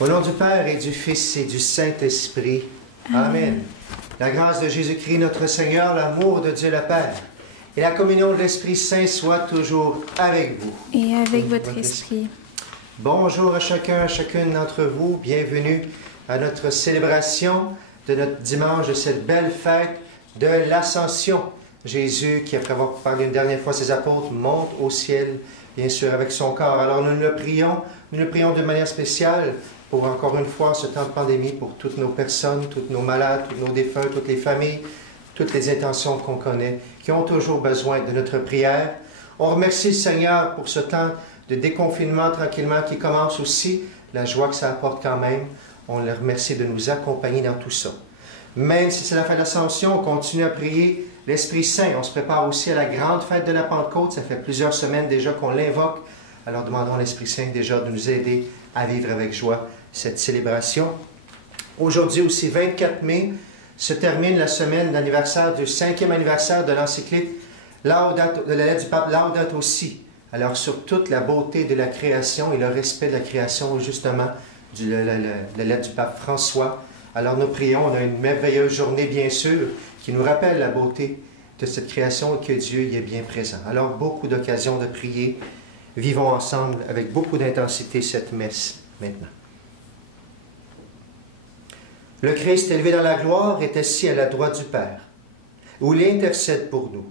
Au nom du Père et du Fils et du Saint-Esprit. Amen. La grâce de Jésus-Christ, notre Seigneur, l'amour de Dieu le Père et la communion de l'Esprit Saint soient toujours avec vous. Et avec votre esprit. Bonjour à chacun, à chacune d'entre vous. Bienvenue à notre célébration de notre dimanche, de cette belle fête de l'Ascension. Jésus, qui après avoir parlé une dernière fois à ses apôtres, monte au ciel, bien sûr, avec son corps. Alors nous le prions de manière spéciale pour encore une fois ce temps de pandémie, pour toutes nos personnes, tous nos malades, tous nos défunts, toutes les familles, toutes les intentions qu'on connaît, qui ont toujours besoin de notre prière. On remercie le Seigneur pour ce temps de déconfinement tranquillement qui commence aussi, la joie que ça apporte quand même. On le remercie de nous accompagner dans tout ça. Même si c'est la fête de l'Ascension, on continue à prier l'Esprit Saint. On se prépare aussi à la grande fête de la Pentecôte. Ça fait plusieurs semaines déjà qu'on l'invoque. Alors demandons à l'Esprit Saint déjà de nous aider à vivre avec joie cette célébration. Aujourd'hui aussi, 24 mai, se termine la semaine d'anniversaire du 5e anniversaire de l'encyclique Laudato, de la lettre du pape Laudato Si. Alors sur toute la beauté de la création et le respect de la création, justement, la lettre du pape François. Alors nous prions, on a une merveilleuse journée bien sûr, qui nous rappelle la beauté de cette création et que Dieu y est bien présent. Alors beaucoup d'occasions de prier. Vivons ensemble avec beaucoup d'intensité cette messe maintenant. Le Christ élevé dans la gloire est assis à la droite du Père, où il intercède pour nous.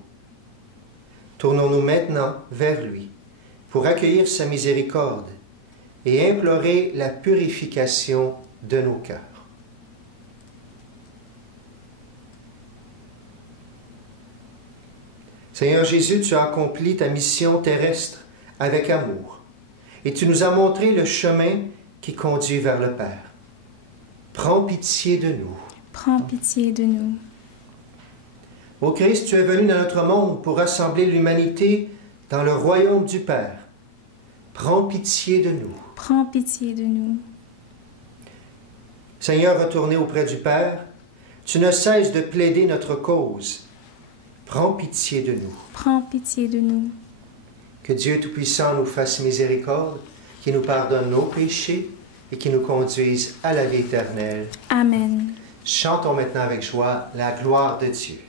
Tournons-nous maintenant vers lui pour accueillir sa miséricorde et implorer la purification de nos cœurs. Seigneur Jésus, tu as accompli ta mission terrestre avec amour et tu nous as montré le chemin qui conduit vers le Père. Prends pitié de nous. Prends pitié de nous. Ô Christ, tu es venu dans notre monde pour rassembler l'humanité dans le royaume du Père. Prends pitié de nous. Prends pitié de nous. Seigneur, retourné auprès du Père, tu ne cesses de plaider notre cause. Prends pitié de nous. Prends pitié de nous. Que Dieu Tout-Puissant nous fasse miséricorde, qui nous pardonne nos péchés et qui nous conduise à la vie éternelle. Amen. Chantons maintenant avec joie la gloire de Dieu.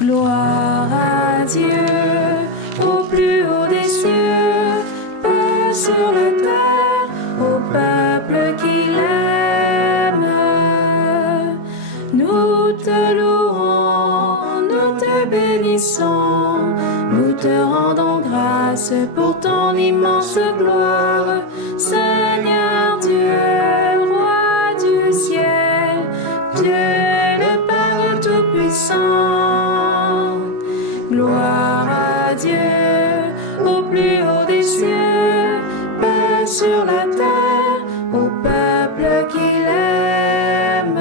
Gloire à Dieu, au plus haut des cieux, paix sur la terre, au peuple qui l'aime. Nous te louons, nous te bénissons, nous te rendons grâce pour ton immense gloire, Seigneur Dieu, roi du ciel, Dieu le Père Tout-Puissant. Gloire à Dieu, au plus haut des cieux, paix sur la terre, au peuple qui l'aime.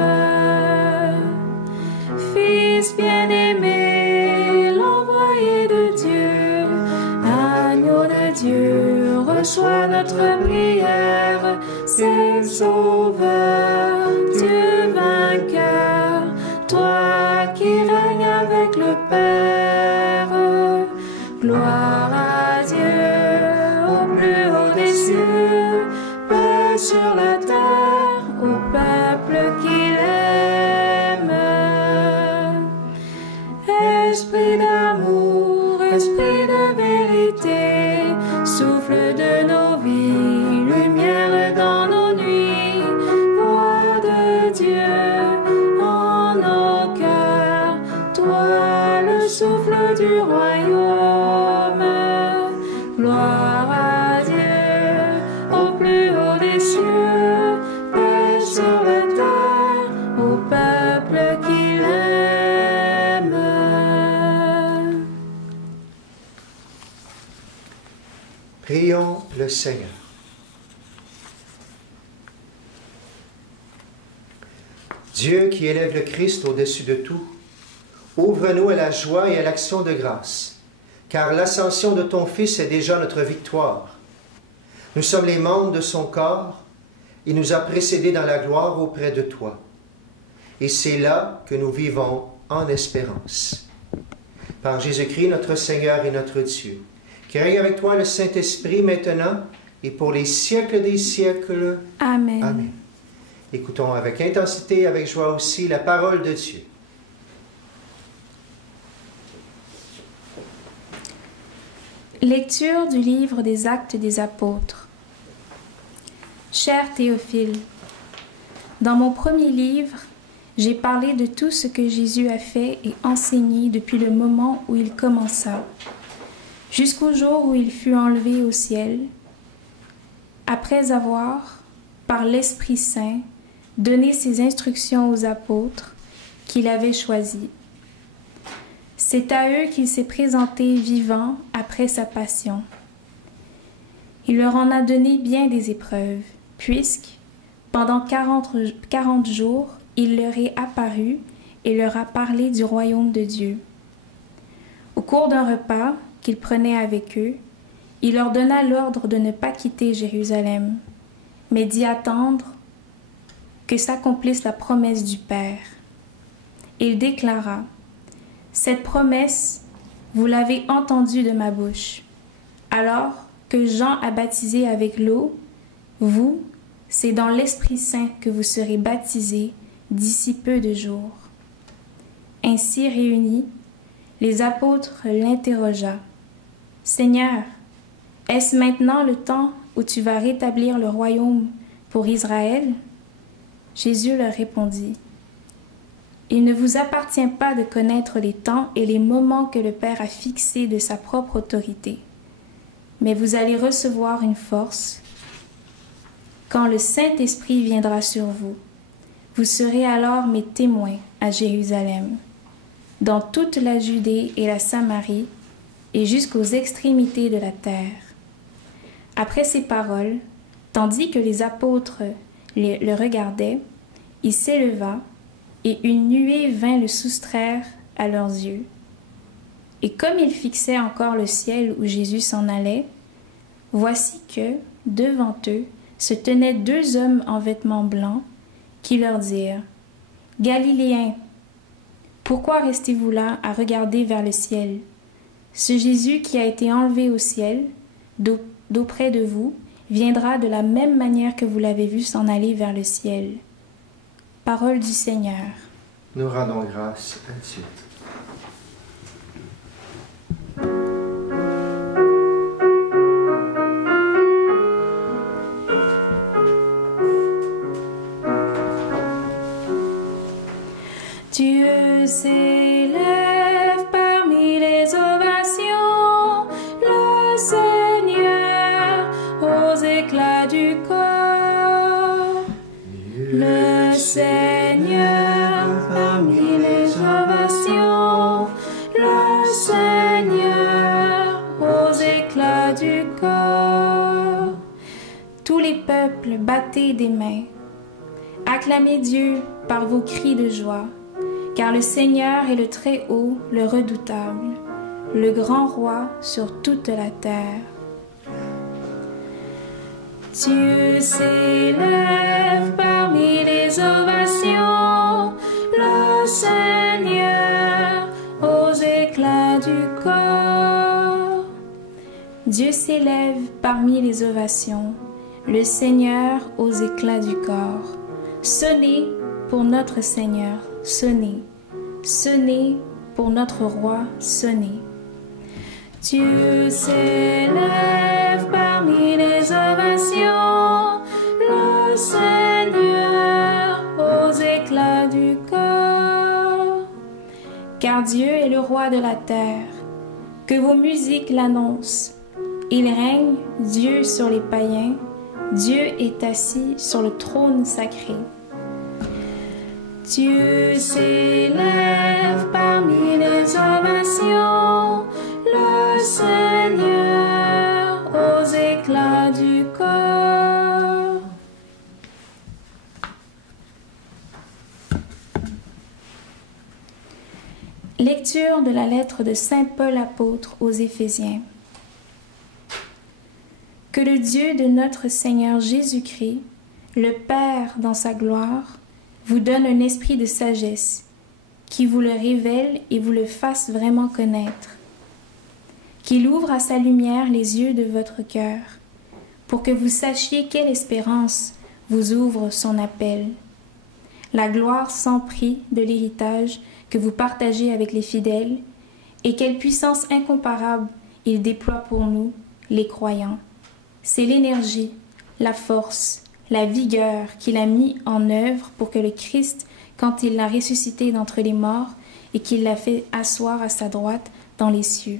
Fils bien-aimé, l'envoyé de Dieu, agneau de Dieu, reçois notre prière, c'est Sauveur, Dieu vainqueur, toi qui règnes avec le Père. Gloire à Dieu, au plus haut des cieux, paix sur la terre, au peuple qui l'aime. Esprit d'amour, esprit de vérité, souffle de nos vies, lumière dans nos nuits, voix de Dieu en nos cœurs, toi le souffle du royaume. Gloire à Dieu, au plus haut des cieux, paix sur la terre, au peuple qui l'aime. Prions le Seigneur. Dieu qui élève le Christ au-dessus de tout, ouvre-nous à la joie et à l'action de grâce, car l'ascension de ton Fils est déjà notre victoire. Nous sommes les membres de son corps, il nous a précédés dans la gloire auprès de toi. Et c'est là que nous vivons en espérance. par Jésus-Christ, notre Seigneur et notre Dieu, qui règne avec toi le Saint-Esprit maintenant et pour les siècles des siècles. Amen. Amen. Écoutons avec intensité, avec joie aussi, la parole de Dieu. Lecture du livre des Actes des Apôtres. Cher Théophile, dans mon premier livre, j'ai parlé de tout ce que Jésus a fait et enseigné depuis le moment où il commença, jusqu'au jour où il fut enlevé au ciel, après avoir, par l'Esprit Saint, donné ses instructions aux apôtres qu'il avait choisis. C'est à eux qu'il s'est présenté vivant après sa passion. Il leur en a donné bien des épreuves, puisque, pendant 40 jours, il leur est apparu et leur a parlé du royaume de Dieu. Au cours d'un repas qu'il prenait avec eux, il leur donna l'ordre de ne pas quitter Jérusalem, mais d'y attendre que s'accomplisse la promesse du Père. Il déclara: « Cette promesse, vous l'avez entendue de ma bouche. Alors que Jean a baptisé avec l'eau, vous, c'est dans l'Esprit Saint que vous serez baptisés d'ici peu de jours. » Ainsi réunis, les apôtres l'interrogea: « Seigneur, est-ce maintenant le temps où tu vas rétablir le royaume pour Israël? » Jésus leur répondit: « Il ne vous appartient pas de connaître les temps et les moments que le Père a fixés de sa propre autorité, mais vous allez recevoir une force quand le Saint-Esprit viendra sur vous. Vous serez alors mes témoins à Jérusalem, dans toute la Judée et la Samarie, et jusqu'aux extrémités de la terre. » Après ces paroles, tandis que les apôtres le regardaient, il s'éleva, et une nuée vint le soustraire à leurs yeux. Et comme ils fixaient encore le ciel où Jésus s'en allait, voici que, devant eux, se tenaient deux hommes en vêtements blancs, qui leur dirent: « Galiléens, pourquoi restez-vous là à regarder vers le ciel? Ce Jésus qui a été enlevé au ciel, d'auprès de vous, viendra de la même manière que vous l'avez vu s'en aller vers le ciel. » Parole du Seigneur. Nous rendons grâce à Dieu. Dieu s'élève parmi les ovations, le Seigneur aux éclats du corps. Le Seigneur parmi les ovations, le Seigneur aux éclats du corps. Tous les peuples, battez des mains, acclamez Dieu par vos cris de joie. Car le Seigneur est le Très-Haut, le Redoutable, le grand roi sur toute la terre. Dieu s'élève parmi les ovations, le Seigneur aux éclats du corps. Dieu s'élève parmi les ovations, le Seigneur aux éclats du corps. Sonnez pour notre Seigneur, sonnez. Sonnez pour notre roi, sonnez. Dieu s'élève parmi les ovations, le Seigneur aux éclats du corps. Car Dieu est le roi de la terre, que vos musiques l'annoncent. Il règne, Dieu sur les païens, Dieu est assis sur le trône sacré. Dieu s'élève parmi les ovations, le Seigneur aux éclats du corps. Lecture de la lettre de Saint Paul apôtre aux Éphésiens. Que le Dieu de notre Seigneur Jésus-Christ, le Père dans sa gloire, vous donne un esprit de sagesse, qui vous le révèle et vous le fasse vraiment connaître. Qu'il ouvre à sa lumière les yeux de votre cœur, pour que vous sachiez quelle espérance vous ouvre son appel. La gloire sans prix de l'héritage que vous partagez avec les fidèles, et quelle puissance incomparable il déploie pour nous, les croyants. C'est l'énergie, la force, la vigueur qu'il a mis en œuvre pour que le Christ, quand il l'a ressuscité d'entre les morts et qu'il l'a fait asseoir à sa droite dans les cieux.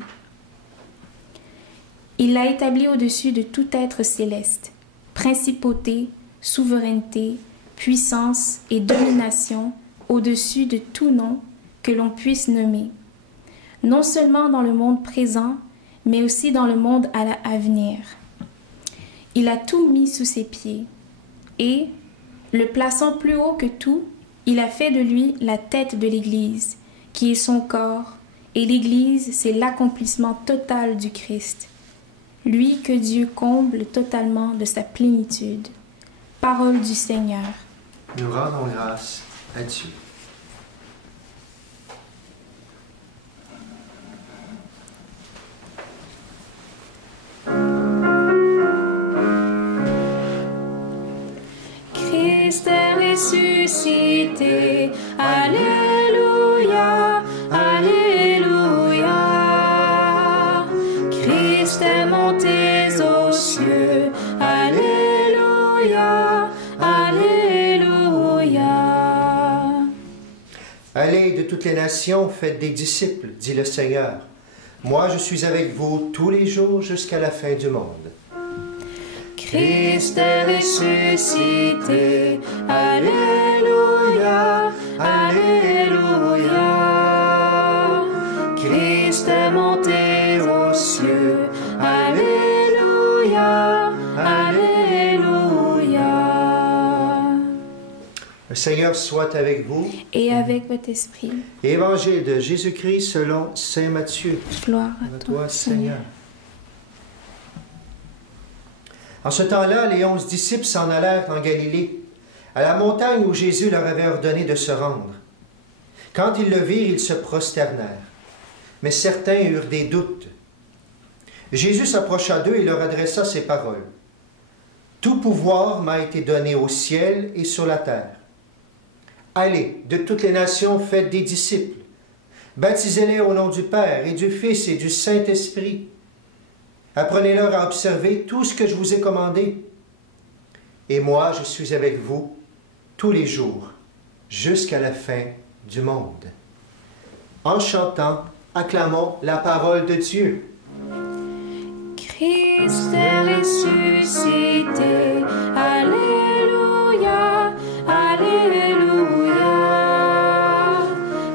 Il l'a établi au-dessus de tout être céleste, principauté, souveraineté, puissance et domination, au-dessus de tout nom que l'on puisse nommer, non seulement dans le monde présent, mais aussi dans le monde à venir. Il a tout mis sous ses pieds, et, le plaçant plus haut que tout, il a fait de lui la tête de l'Église, qui est son corps, et l'Église, c'est l'accomplissement total du Christ. Lui que Dieu comble totalement de sa plénitude. Parole du Seigneur. Nous rendons grâce à Dieu. Christ est ressuscité, Alléluia, Alléluia. Christ est monté aux cieux, Alléluia, Alléluia. Allez de toutes les nations, faites des disciples, dit le Seigneur. Moi, je suis avec vous tous les jours jusqu'à la fin du monde. Christ est ressuscité, Alléluia, Alléluia. Christ est monté aux cieux, Alléluia, Alléluia. Le Seigneur soit avec vous. Et avec votre esprit. Évangile de Jésus-Christ selon saint Matthieu. Gloire à toi, Seigneur. En ce temps-là, les 11 disciples s'en allèrent en Galilée, à la montagne où Jésus leur avait ordonné de se rendre. Quand ils le virent, ils se prosternèrent. Mais certains eurent des doutes. Jésus s'approcha d'eux et leur adressa ces paroles. « Tout pouvoir m'a été donné au ciel et sur la terre. Allez, de toutes les nations, faites des disciples. Baptisez-les au nom du Père et du Fils et du Saint-Esprit. Apprenez-leur à observer tout ce que je vous ai commandé. Et moi, je suis avec vous tous les jours, jusqu'à la fin du monde. » En chantant, acclamons la parole de Dieu. Christ est ressuscité, Alléluia, Alléluia.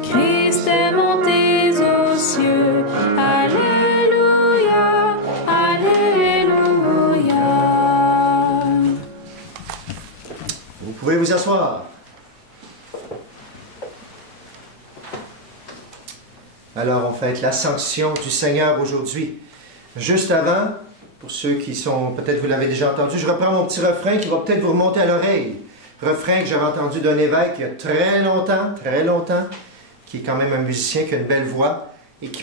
Christ est monté aux cieux, Alléluia, Alléluia. Vous pouvez vous asseoir. Alors, on fête l'ascension du Seigneur aujourd'hui. Juste avant, pour ceux qui sont, peut-être vous l'avez déjà entendu, je reprends mon petit refrain qui va peut-être vous remonter à l'oreille. Refrain que j'avais entendu d'un évêque il y a très longtemps, qui est quand même un musicien qui a une belle voix et qui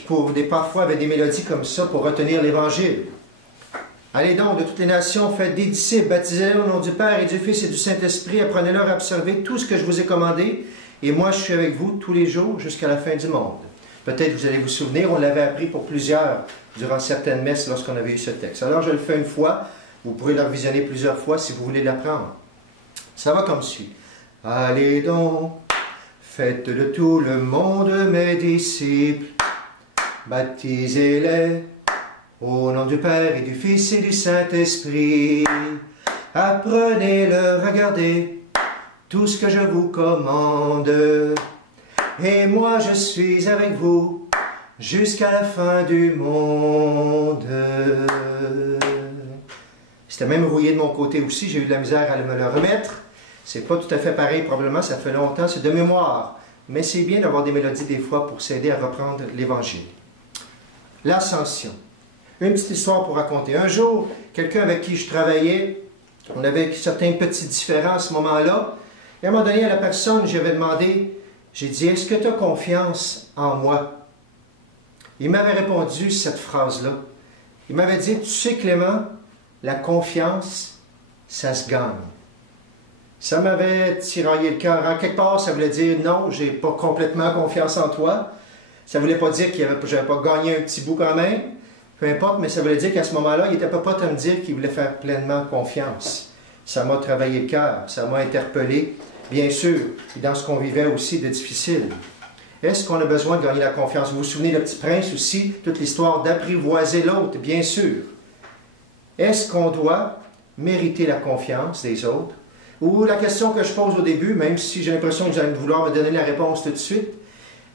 parfois avait des mélodies comme ça pour retenir l'Évangile. Allez donc, de toutes les nations, faites des disciples, baptisez-les au nom du Père et du Fils et du Saint-Esprit, apprenez-leur à observer tout ce que je vous ai commandé, et moi je suis avec vous tous les jours jusqu'à la fin du monde. Peut-être vous allez vous souvenir, on l'avait appris pour plusieurs durant certaines messes lorsqu'on avait eu ce texte. Alors je le fais une fois, vous pourrez le revisionner plusieurs fois si vous voulez l'apprendre. Ça va comme suit. Allez donc, faites de tout le monde mes disciples, baptisez-les au nom du Père et du Fils et du Saint-Esprit. Apprenez-leur à garder tout ce que je vous commande. Et moi je suis avec vous jusqu'à la fin du monde. C'était même rouillé de mon côté aussi, j'ai eu de la misère à me le remettre. C'est pas tout à fait pareil, probablement, ça fait longtemps, c'est de mémoire. Mais c'est bien d'avoir des mélodies des fois pour s'aider à reprendre l'Évangile. L'Ascension. Une petite histoire pour raconter. Un jour, quelqu'un avec qui je travaillais, on avait certains petits différends à ce moment-là, et à un moment donné, à la personne, j'avais demandé J'ai dit, est-ce que tu as confiance en moi? Il m'avait répondu cette phrase-là. Il m'avait dit, tu sais Clément, la confiance, ça se gagne. Ça m'avait tiraillé le cœur. En quelque part, ça voulait dire, non, je n'ai pas complètement confiance en toi. Ça ne voulait pas dire que je n'avais pas gagné un petit bout quand même. Peu importe, mais ça voulait dire qu'à ce moment-là, il n'était pas prêt à me dire qu'il voulait faire pleinement confiance. Ça m'a travaillé le cœur, ça m'a interpellé, bien sûr, et dans ce qu'on vivait aussi de difficile. Est-ce qu'on a besoin de gagner la confiance? Vous vous souvenez, le Petit Prince aussi, toute l'histoire d'apprivoiser l'autre, bien sûr. Est-ce qu'on doit mériter la confiance des autres? Ou la question que je pose au début, même si j'ai l'impression que vous allez vouloir me donner la réponse tout de suite,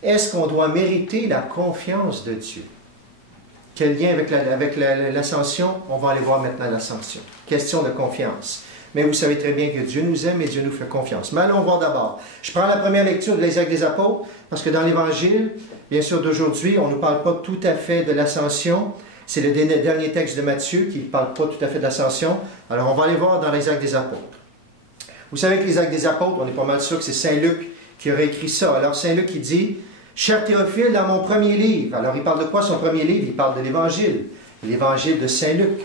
est-ce qu'on doit mériter la confiance de Dieu? Quel lien avec l'ascension? On va aller voir maintenant l'ascension. Question de confiance. Mais vous savez très bien que Dieu nous aime et Dieu nous fait confiance. Mais allons voir d'abord. Je prends la première lecture de les Actes des Apôtres, parce que dans l'Évangile, bien sûr d'aujourd'hui, on ne nous parle pas tout à fait de l'ascension. C'est le dernier texte de Matthieu qui ne parle pas tout à fait de l'ascension. Alors on va aller voir dans les Actes des Apôtres. Vous savez que les Actes des Apôtres, on est pas mal sûr que c'est Saint Luc qui aurait écrit ça. Alors Saint Luc, il dit, « Cher Théophile, dans mon premier livre. » Alors il parle de quoi son premier livre? Il parle de l'Évangile. L'Évangile de Saint Luc.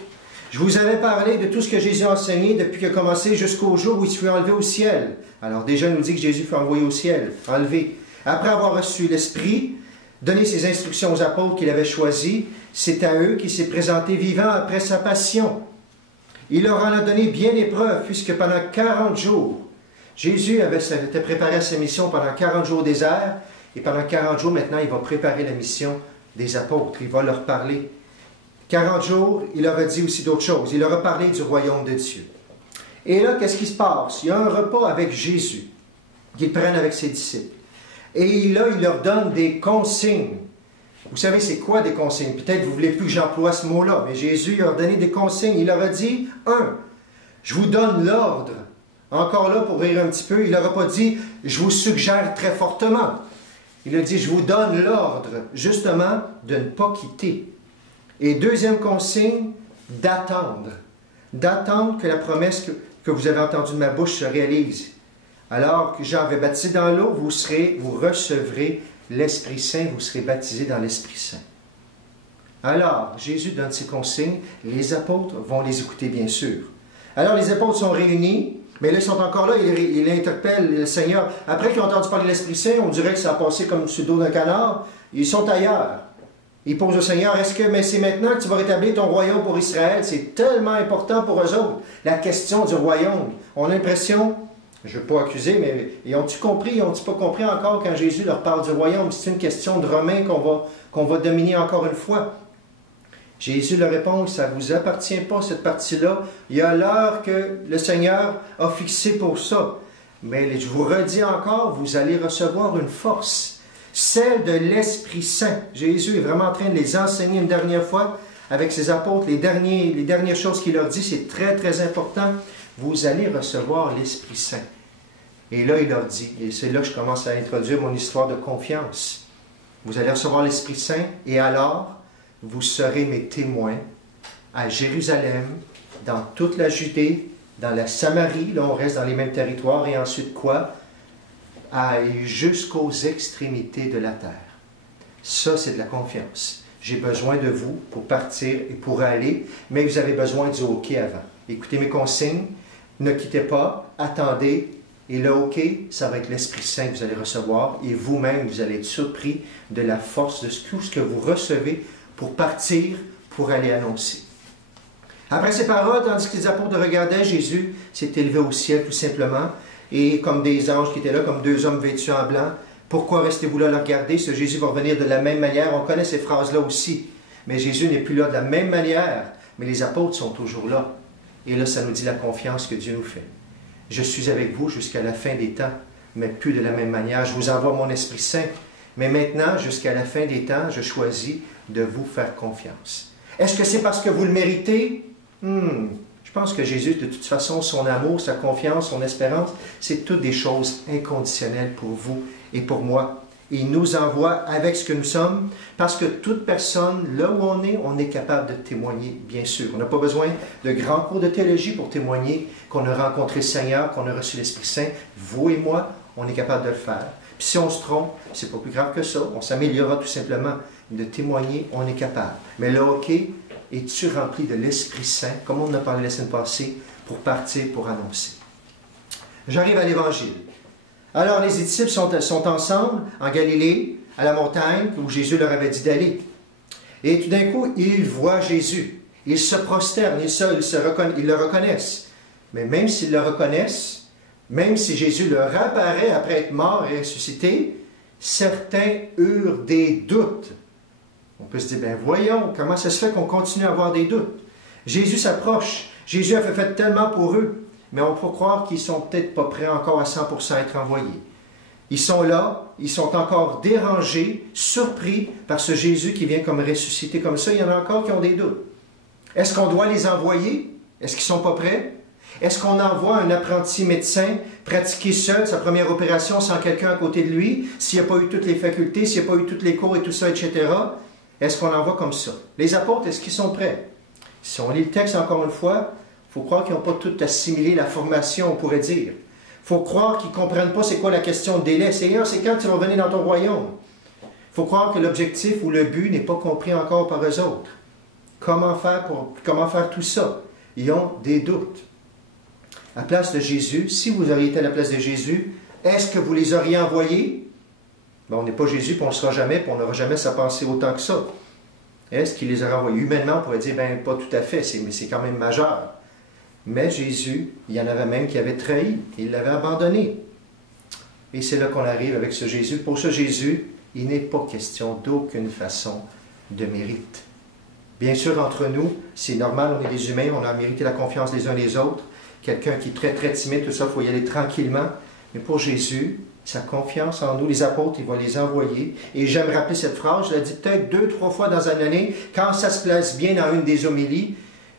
Je vous avais parlé de tout ce que Jésus a enseigné depuis qu'il a commencé jusqu'au jour où il fut enlevé au ciel. Alors déjà, il nous dit que Jésus fut envoyé au ciel, enlevé. Après avoir reçu l'Esprit, donné ses instructions aux apôtres qu'il avait choisis, c'est à eux qu'il s'est présenté vivant après sa passion. Il leur en a donné bien épreuve, puisque pendant 40 jours, Jésus était préparé à sa mission pendant 40 jours au désert, et pendant 40 jours, maintenant, il va préparer la mission des apôtres. Il va leur parler. 40 jours, il leur a dit aussi d'autres choses. Il leur a parlé du royaume de Dieu. Et là, qu'est-ce qui se passe? Il y a un repas avec Jésus qu'ils prennent avec ses disciples. Et là, il leur donne des consignes. Vous savez, c'est quoi des consignes? Peut-être que vous ne voulez plus que j'emploie ce mot-là, mais Jésus leur a donné des consignes. Il leur a dit, je vous donne l'ordre. Encore là, pour rire un petit peu, il ne leur a pas dit, je vous suggère très fortement. Il a dit, je vous donne l'ordre, justement, de ne pas quitter. Et deuxième consigne, d'attendre. D'attendre que la promesse que vous avez entendue de ma bouche se réalise. Alors que Jean avait baptisé dans l'eau, vous recevrez l'Esprit Saint, vous serez baptisés dans l'Esprit Saint. Alors, Jésus donne ses consignes, les apôtres vont les écouter, bien sûr. Alors, les apôtres sont réunis, mais là, ils sont encore là, ils interpellent le Seigneur. Après qu'ils ont entendu parler de l'Esprit Saint, on dirait que ça a passé comme sur le dos d'un canard. Ils sont ailleurs. Ils posent au Seigneur, mais c'est maintenant que tu vas rétablir ton royaume pour Israël? C'est tellement important pour eux autres, la question du royaume. On a l'impression, je ne veux pas accuser, mais ils ont-ils compris, ils n'ont-ils pas compris encore quand Jésus leur parle du royaume? C'est une question de Romains qu'on va dominer encore une fois. Jésus leur répond, ça ne vous appartient pas cette partie-là. Il y a l'heure que le Seigneur a fixée pour ça. Mais je vous redis encore, vous allez recevoir une force. Celle de l'Esprit Saint. Jésus est vraiment en train de les enseigner une dernière fois avec ses apôtres. Les dernières choses qu'il leur dit, c'est très, très important. Vous allez recevoir l'Esprit Saint. Et là, il leur dit, et c'est là que je commence à introduire mon histoire de confiance. Vous allez recevoir l'Esprit Saint, et alors, vous serez mes témoins à Jérusalem, dans toute la Judée, dans la Samarie, là on reste dans les mêmes territoires, et ensuite quoi? Jusqu'aux extrémités de la terre. Ça, c'est de la confiance. J'ai besoin de vous pour partir et pour aller, mais vous avez besoin du hockey avant. Écoutez mes consignes, ne quittez pas, attendez, et le hockey, ça va être l'Esprit Saint que vous allez recevoir, et vous-même, vous allez être surpris de la force de tout ce que vous recevez pour partir, pour aller annoncer. Après ces paroles, tandis que les apôtres regardaient, Jésus s'est élevé au ciel tout simplement, et comme des anges qui étaient là, comme deux hommes vêtus en blanc. Pourquoi restez-vous là à le regarder? Ce Jésus va revenir de la même manière. On connaît ces phrases-là aussi. Mais Jésus n'est plus là de la même manière. Mais les apôtres sont toujours là. Et là, ça nous dit la confiance que Dieu nous fait. Je suis avec vous jusqu'à la fin des temps, mais plus de la même manière. Je vous envoie mon Esprit Saint. Mais maintenant, jusqu'à la fin des temps, je choisis de vous faire confiance. Est-ce que c'est parce que vous le méritez? Je pense que Jésus, de toute façon, son amour, sa confiance, son espérance, c'est toutes des choses inconditionnelles pour vous et pour moi. Il nous envoie avec ce que nous sommes, parce que toute personne, là où on est capable de témoigner, bien sûr. On n'a pas besoin de grands cours de théologie pour témoigner qu'on a rencontré le Seigneur, qu'on a reçu l'Esprit Saint. Vous et moi, on est capable de le faire. Puis si on se trompe, c'est pas plus grave que ça. On s'améliorera tout simplement. De témoigner, on est capable. Mais le hockey, es-tu rempli de l'Esprit Saint, comme on en a parlé la semaine passée, pour partir, pour annoncer? J'arrive à l'Évangile. Alors les disciples sont ensemble en Galilée, à la montagne où Jésus leur avait dit d'aller. Et tout d'un coup, ils voient Jésus. Ils se prosternent, ils le reconnaissent. Mais même s'ils le reconnaissent, même si Jésus leur apparaît après être mort et ressuscité, certains eurent des doutes. On peut se dire, ben voyons, comment ça se fait qu'on continue à avoir des doutes? Jésus s'approche. Jésus a fait tellement pour eux. Mais on peut croire qu'ils ne sont peut-être pas prêts encore à 100% à être envoyés. Ils sont là, ils sont encore dérangés, surpris par ce Jésus qui vient comme ressuscité comme ça. Il y en a encore qui ont des doutes. Est-ce qu'on doit les envoyer? Est-ce qu'ils ne sont pas prêts? Est-ce qu'on envoie un apprenti médecin pratiquer seul sa première opération sans quelqu'un à côté de lui, s'il n'a pas eu toutes les facultés, s'il n'a pas eu tous les cours et tout ça, etc.? Est-ce qu'on l'envoie comme ça? Les apôtres, est-ce qu'ils sont prêts? Si on lit le texte encore une fois, il faut croire qu'ils n'ont pas tout assimilé la formation, on pourrait dire. Il faut croire qu'ils ne comprennent pas c'est quoi la question de délai. Seigneur, c'est quand tu vas venir dans ton royaume? Il faut croire que l'objectif ou le but n'est pas compris encore par eux autres. Comment faire tout ça? Ils ont des doutes. À la place de Jésus, si vous auriez été à la place de Jésus, est-ce que vous les auriez envoyés? Ben, on n'est pas Jésus, puis on ne le sera jamais, puis on n'aura jamais sa pensée autant que ça. Est-ce qu'il les aurait envoyés? Humainement, on pourrait dire, ben pas tout à fait, mais c'est quand même majeur. Mais Jésus, il y en avait même qui avaient trahi, il l'avait abandonné. Et c'est là qu'on arrive avec ce Jésus. Pour ce Jésus, il n'est pas question d'aucune façon de mérite. Bien sûr, entre nous, c'est normal, on est des humains, on a mérité la confiance les uns les autres. Quelqu'un qui est très, très timide, tout ça, il faut y aller tranquillement. Mais pour Jésus, sa confiance en nous, les apôtres, il va les envoyer. Et j'aime rappeler cette phrase, je l'ai dit peut-être 2-3 fois dans une année, quand ça se place bien dans une des homélies.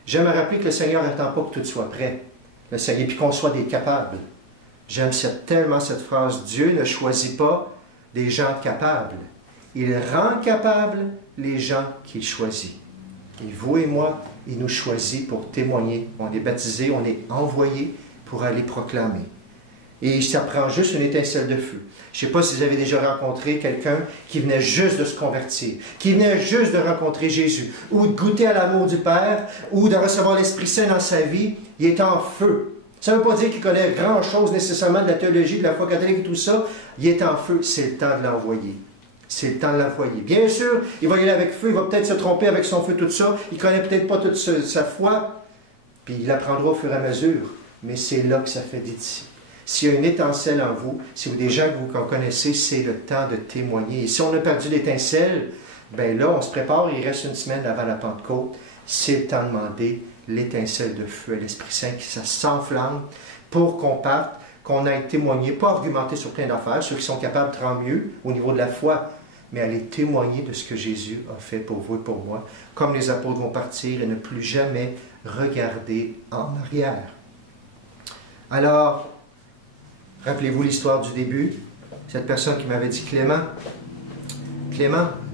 J'aime rappeler que le Seigneur n'attend pas que tout soit prêt. Le Seigneur, puis qu'on soit des capables. J'aime tellement cette phrase. Dieu ne choisit pas des gens capables. Il rend capables les gens qu'il choisit. Et vous et moi, il nous choisit pour témoigner. On est baptisés, on est envoyés pour aller proclamer. Et ça prend juste une étincelle de feu. Je ne sais pas si vous avez déjà rencontré quelqu'un qui venait juste de se convertir, qui venait juste de rencontrer Jésus, ou de goûter à l'amour du Père, ou de recevoir l'Esprit Saint dans sa vie. Il est en feu. Ça ne veut pas dire qu'il connaît grand-chose nécessairement de la théologie, de la foi catholique et tout ça. Il est en feu. C'est le temps de l'envoyer. C'est le temps de l'envoyer. Bien sûr, il va y aller avec feu, il va peut-être se tromper avec son feu, tout ça. Il ne connaît peut-être pas toute sa foi, puis il apprendra au fur et à mesure. Mais c'est là que ça fait des disciples. S'il y a une étincelle en vous, si vous des gens que vous connaissez, c'est le temps de témoigner. Et si on a perdu l'étincelle, bien là, on se prépare, il reste une semaine avant la Pentecôte. C'est le temps de demander l'étincelle de feu à l'Esprit Saint, que ça s'enflamme pour qu'on parte, qu'on aille témoigner, pas argumenter sur plein d'affaires, ceux qui sont capables, tant mieux, au niveau de la foi, mais aller témoigner de ce que Jésus a fait pour vous et pour moi, comme les apôtres vont partir et ne plus jamais regarder en arrière. Alors, rappelez-vous l'histoire du début, cette personne qui m'avait dit, Clément,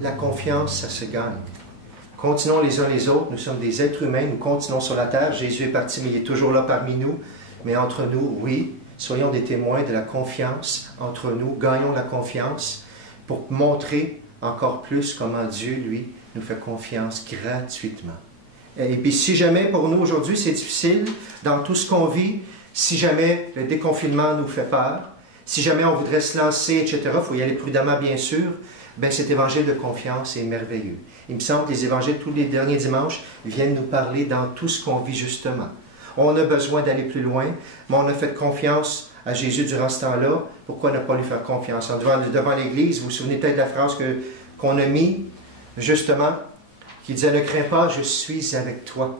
la confiance, ça se gagne. Continuons les uns les autres, nous sommes des êtres humains, nous continuons sur la terre, Jésus est parti, mais il est toujours là parmi nous, mais entre nous, oui, soyons des témoins de la confiance entre nous, gagnons la confiance pour montrer encore plus comment Dieu, lui, nous fait confiance gratuitement. Et puis si jamais pour nous aujourd'hui c'est difficile, dans tout ce qu'on vit, si jamais le déconfinement nous fait peur, si jamais on voudrait se lancer, etc., il faut y aller prudemment bien sûr, bien cet évangile de confiance est merveilleux. Il me semble que les évangiles tous les derniers dimanches viennent nous parler dans tout ce qu'on vit justement. On a besoin d'aller plus loin, mais on a fait confiance à Jésus durant ce temps-là. Pourquoi ne pas lui faire confiance? Devant l'Église, vous vous souvenez peut-être de la phrase qu'on a mis, justement, qui disait « Ne crains pas, je suis avec toi ».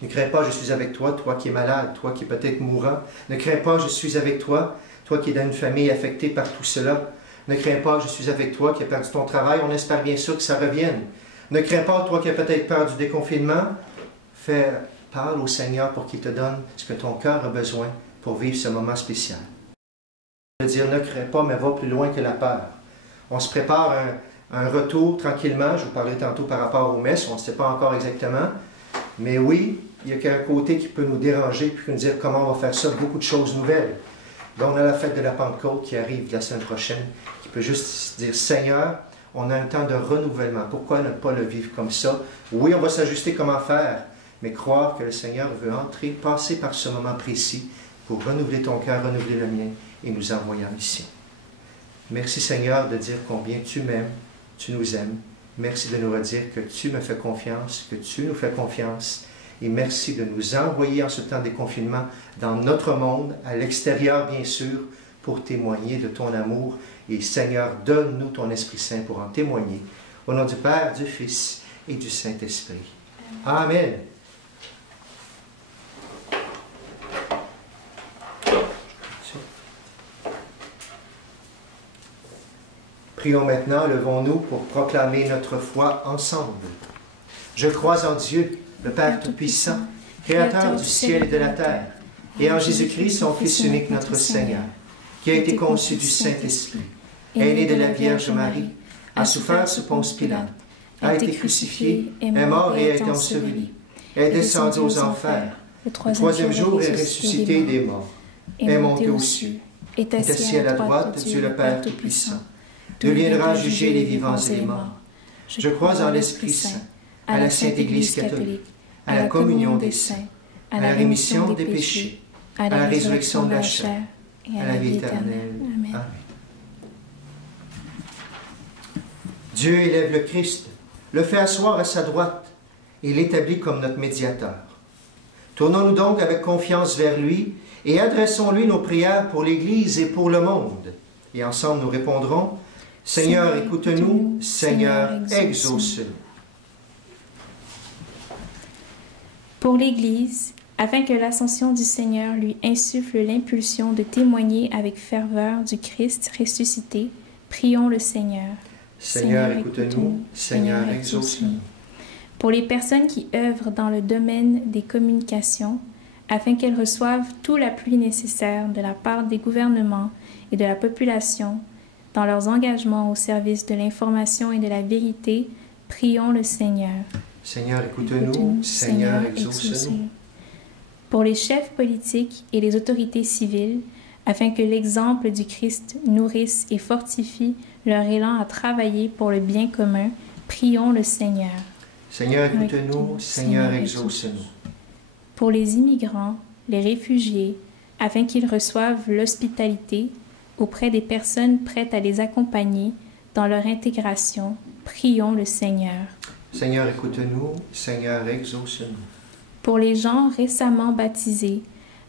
Ne crains pas, je suis avec toi, toi qui es malade, toi qui es peut-être mourant. Ne crains pas, je suis avec toi, toi qui es dans une famille affectée par tout cela. Ne crains pas, je suis avec toi qui as perdu ton travail. On espère bien sûr que ça revienne. Ne crains pas, toi qui as peut-être peur du déconfinement. Parle au Seigneur pour qu'il te donne ce que ton cœur a besoin pour vivre ce moment spécial. Je veux dire, ne crains pas, mais va plus loin que la peur. On se prépare un retour tranquillement. Je vous parlerai tantôt par rapport aux messes. On ne sait pas encore exactement. Mais oui, il y a un côté qui peut nous déranger puis nous dire comment on va faire ça. Beaucoup de choses nouvelles. Donc, on a la fête de la Pentecôte qui arrive la semaine prochaine, qui peut juste dire, Seigneur, on a un temps de renouvellement. Pourquoi ne pas le vivre comme ça? Oui, on va s'ajuster comment faire, mais croire que le Seigneur veut entrer, passer par ce moment précis pour renouveler ton cœur, renouveler le mien et nous envoyer en mission. Merci Seigneur de dire combien tu m'aimes, tu nous aimes. Merci de nous redire que tu me fais confiance, que tu nous fais confiance. Et merci de nous envoyer en ce temps des confinements dans notre monde, à l'extérieur bien sûr, pour témoigner de ton amour. Et Seigneur, donne-nous ton Esprit Saint pour en témoigner. Au nom du Père, du Fils et du Saint-Esprit. Amen. Prions maintenant, levons-nous pour proclamer notre foi ensemble. Je crois en Dieu, le Père Tout-Puissant, Créateur du ciel et de la terre, et en Jésus-Christ, son Fils unique, notre Seigneur, qui a été conçu du Saint-Esprit, est né de la Vierge Marie, a souffert sous Ponce Pilate, a été crucifié, est mort et a été enseveli, est descendu aux enfers, le troisième jour est ressuscité des morts, est monté aux cieux, est assis à la droite de Dieu le Père Tout-Puissant, deviendra juger les vivants et les morts. Je crois en l'Esprit Saint, à la Sainte Église catholique, à la communion des saints, à la rémission des péchés, à la résurrection de la chair et à la vie éternelle. Amen. Dieu élève le Christ, le fait asseoir à sa droite et l'établit comme notre médiateur. Tournons-nous donc avec confiance vers lui et adressons-lui nos prières pour l'Église et pour le monde. Et ensemble nous répondrons, Seigneur, écoute-nous, Seigneur, exauce-nous. Pour l'Église, afin que l'ascension du Seigneur lui insuffle l'impulsion de témoigner avec ferveur du Christ ressuscité, prions le Seigneur. Seigneur, écoute-nous, Seigneur, exauce-nous. Pour les personnes qui œuvrent dans le domaine des communications, afin qu'elles reçoivent tout l'appui nécessaire de la part des gouvernements et de la population dans leurs engagements au service de l'information et de la vérité, prions le Seigneur. Seigneur, écoute-nous, Seigneur, exauce-nous. Pour les chefs politiques et les autorités civiles, afin que l'exemple du Christ nourrisse et fortifie leur élan à travailler pour le bien commun, prions le Seigneur. Seigneur, écoute-nous, Seigneur, exauce-nous. Pour les immigrants, les réfugiés, afin qu'ils reçoivent l'hospitalité auprès des personnes prêtes à les accompagner dans leur intégration, prions le Seigneur. Seigneur, écoute-nous, Seigneur, exauce-nous. Pour les gens récemment baptisés,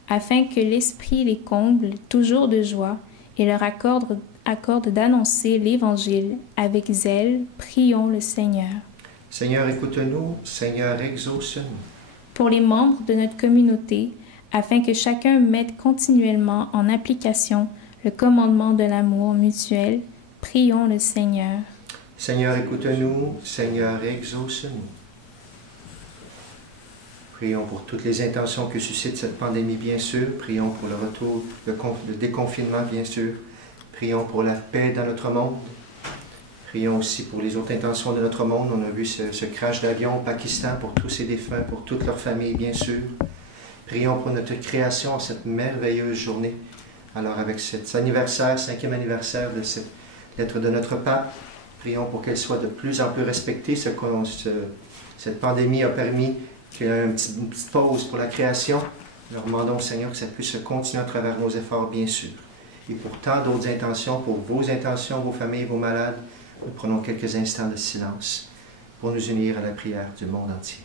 afin que l'Esprit les comble toujours de joie et leur accorde d'annoncer l'Évangile avec zèle, prions le Seigneur. Seigneur, écoute-nous, Seigneur, exauce-nous. Pour les membres de notre communauté, afin que chacun mette continuellement en application le commandement de l'amour mutuel, prions le Seigneur. Seigneur, écoute-nous, Seigneur, exauce-nous. Prions pour toutes les intentions que suscite cette pandémie, bien sûr. Prions pour le retour, le déconfinement, bien sûr. Prions pour la paix dans notre monde. Prions aussi pour les autres intentions de notre monde. On a vu ce crash d'avion au Pakistan, pour tous ces défunts, pour toute leur famille, bien sûr. Prions pour notre création, cette merveilleuse journée. Alors, avec cet anniversaire, 5e anniversaire d'être de notre pape, prions pour qu'elle soit de plus en plus respectée. Cette pandémie a permis qu'il y ait une petite pause pour la création. Nous demandons au Seigneur que ça puisse continuer à travers nos efforts, bien sûr. Et pour tant d'autres intentions, pour vos intentions, vos familles, vos malades, nous prenons quelques instants de silence pour nous unir à la prière du monde entier.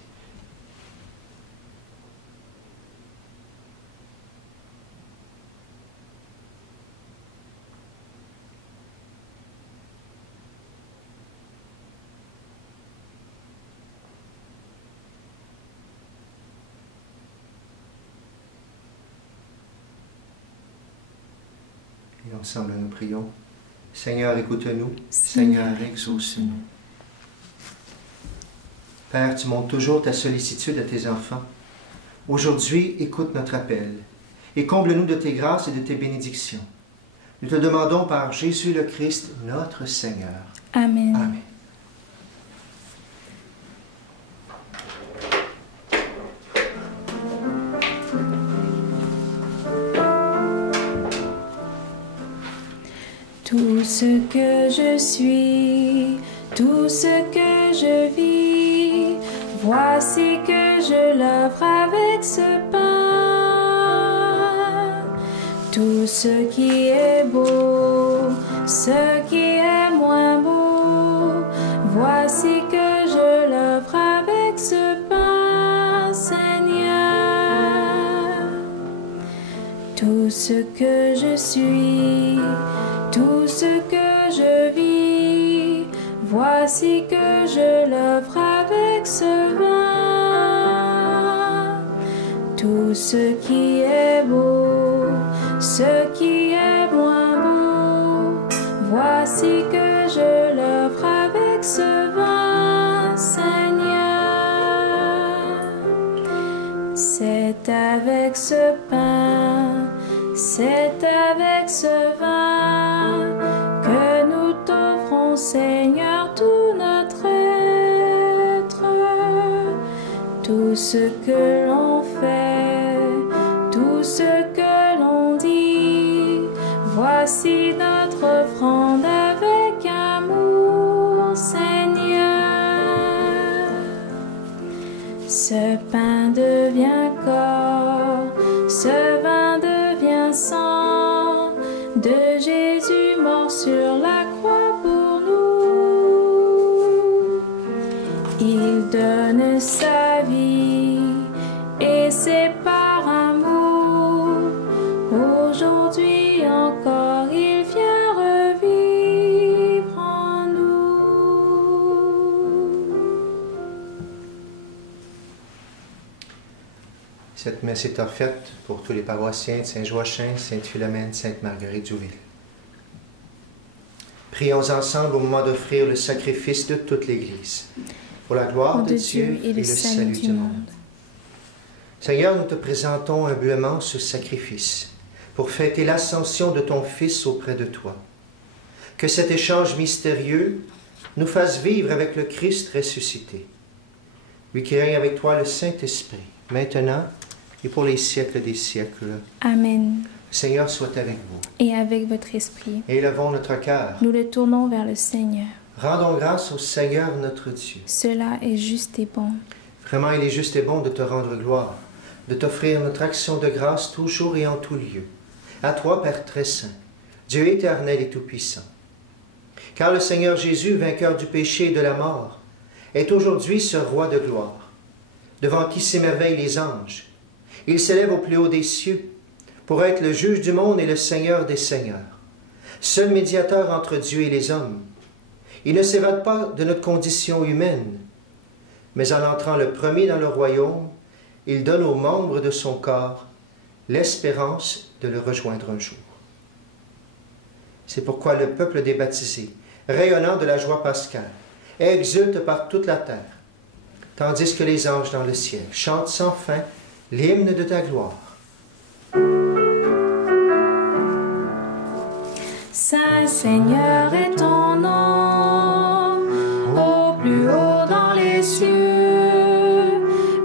Et ensemble, nous prions. Seigneur, écoute-nous. Seigneur, exauce-nous. Père, tu montres toujours ta sollicitude à tes enfants. Aujourd'hui, écoute notre appel et comble-nous de tes grâces et de tes bénédictions. Nous te demandons par Jésus le Christ, notre Seigneur. Amen. Amen. Tout ce que je suis, tout ce que je vis, voici que je l'offre avec ce pain. Tout ce qui est beau, ce qui est moins beau, voici que je l'offre avec ce pain, Seigneur. Tout ce que je suis, tout ce que je vis, voici que je l'offre avec ce vin. Tout ce qui est beau, ce qui est moins beau, voici que je l'offre avec ce vin, Seigneur. C'est avec ce pain, c'est avec ce vin que nous t'offrons, Seigneur, tout notre être. Tout ce que l'on fait, tout ce que l'on dit, voici notre offrande avec amour, Seigneur. Ce pain devient corps, ce vin devient sang de Jésus mort sur la croix pour nous. Il donne sa vie et c'est par amour. Aujourd'hui encore il vient revivre en nous. Cette messe est offerte pour tous les paroissiens de Saint-Joachim, Sainte-Philomène, Sainte-Marguerite d'Jouville. Prions ensemble au moment d'offrir le sacrifice de toute l'Église, pour la gloire de Dieu et le salut du monde. Seigneur, nous te présentons humblement ce sacrifice pour fêter l'ascension de ton Fils auprès de toi. Que cet échange mystérieux nous fasse vivre avec le Christ ressuscité, lui qui règne avec toi le Saint-Esprit, maintenant et pour les siècles des siècles. Amen. Le Seigneur soit avec vous. Et avec votre esprit. Et élevons notre cœur. Nous le tournons vers le Seigneur. Rendons grâce au Seigneur notre Dieu. Cela est juste et bon. Vraiment, il est juste et bon de te rendre gloire, de t'offrir notre action de grâce toujours et en tout lieu. À toi, Père très saint, Dieu éternel et tout-puissant. Car le Seigneur Jésus, vainqueur du péché et de la mort, est aujourd'hui ce roi de gloire, devant qui s'émerveillent les anges. Il s'élève au plus haut des cieux pour être le juge du monde et le Seigneur des seigneurs, seul médiateur entre Dieu et les hommes. Il ne s'évade pas de notre condition humaine, mais en entrant le premier dans le royaume, il donne aux membres de son corps l'espérance de le rejoindre un jour. C'est pourquoi le peuple des baptisés, rayonnant de la joie pascale, exulte par toute la terre, tandis que les anges dans le ciel chantent sans fin l'hymne de ta gloire. Saint Seigneur est ton nom, au plus haut dans les cieux.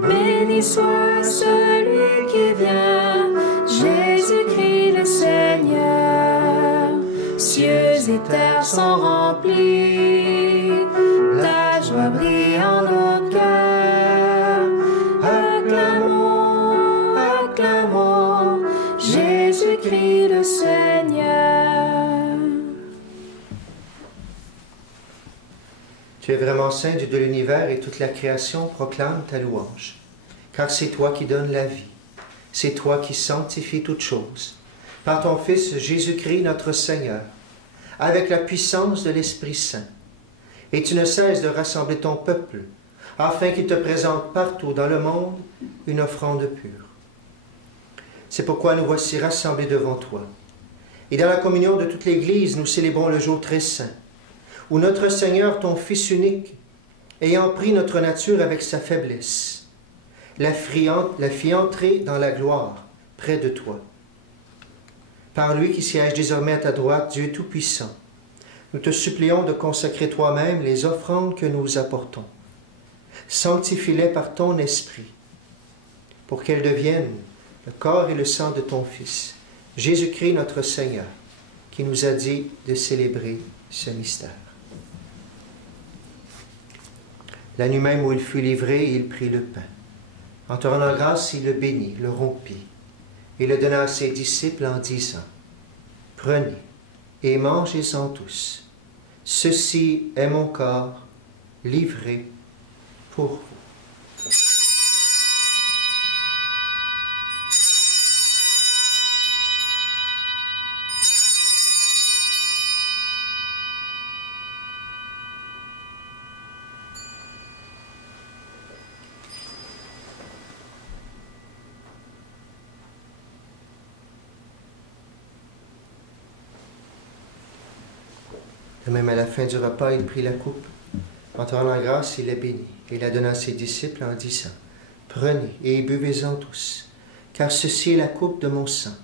Béni soit celui qui vient, Jésus-Christ le Seigneur. Cieux et terre sont remplis, ta joie brille en nos cœurs. Acclamons, acclamons, Jésus-Christ le Seigneur. Tu es vraiment saint, Dieu de l'univers, et toute la création proclame ta louange. Car c'est toi qui donnes la vie, c'est toi qui sanctifies toutes choses. Par ton Fils Jésus-Christ notre Seigneur, avec la puissance de l'Esprit Saint. Et tu ne cesses de rassembler ton peuple, afin qu'il te présente partout dans le monde une offrande pure. C'est pourquoi nous voici rassemblés devant toi. Et dans la communion de toute l'Église, nous célébrons le jour très saint, où notre Seigneur, ton Fils unique, ayant pris notre nature avec sa faiblesse, la fit entrer dans la gloire près de toi. par lui qui siège désormais à ta droite, Dieu Tout-Puissant, nous te supplions de consacrer toi-même les offrandes que nous apportons. Sanctifie-les par ton esprit, pour qu'elles deviennent le corps et le sang de ton Fils, Jésus-Christ notre Seigneur, qui nous a dit de célébrer ce mystère. La nuit même où il fut livré, il prit le pain. En te rendant grâce, il le bénit, le rompit, et le donna à ses disciples en disant, « Prenez et mangez-en tous. Ceci est mon corps livré pour vous. » De même, à la fin du repas, il prit la coupe. En te rendant grâce, il la bénit et la donna à ses disciples en disant, « Prenez et buvez-en tous, car ceci est la coupe de mon sang,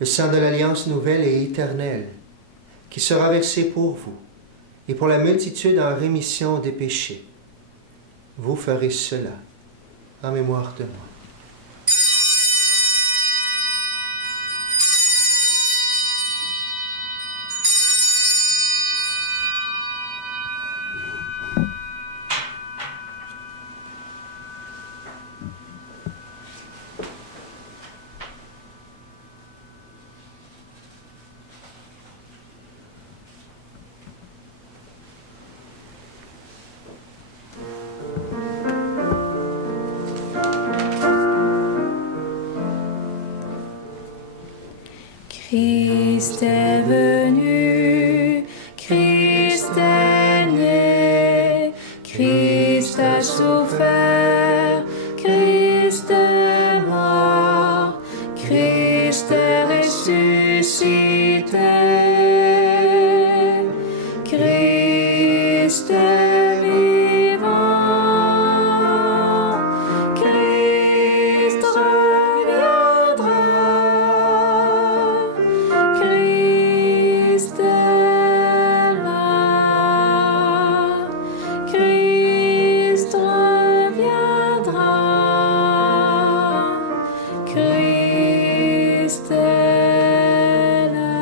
le sang de l'alliance nouvelle et éternelle, qui sera versé pour vous et pour la multitude en rémission des péchés. Vous ferez cela en mémoire de moi. » Christ est venu, Christ est né, Christ a souffert, Christ est mort, Christ est ressuscité, Christ est vivant, Christ reviendra. Christ est là, Christ reviendra, Christ est là.